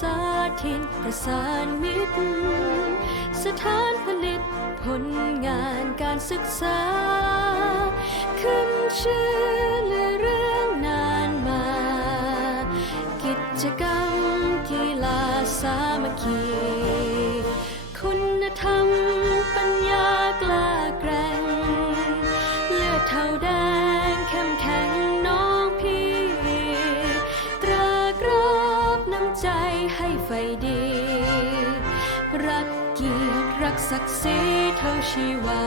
ซาทินประสานมิตร สถานผลิตผลงานการศึกษา ขึ้นชื่อและเรื่องนานมา กิจกรรมกีฬาสามัคคี ให้ไฟดี รักเกียรติรักศักดิ์ศรีเท่าชีวา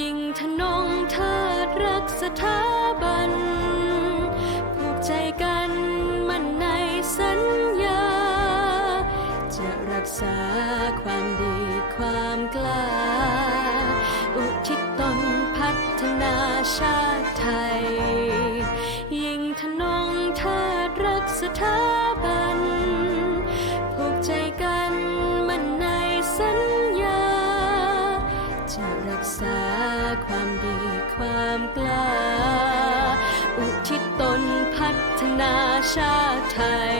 ยิ่งทนงเทิดรักสถาบันผูกใจกันมันในสัญญา จะรักษาความดีความกล้า อุทิศตนพัฒนาชาติไทย สถาบันผูกใจกันมันในสัญญา จะรักษาความดีความกล้า อุทิศตนพัฒนาชาติไทย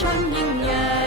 ตร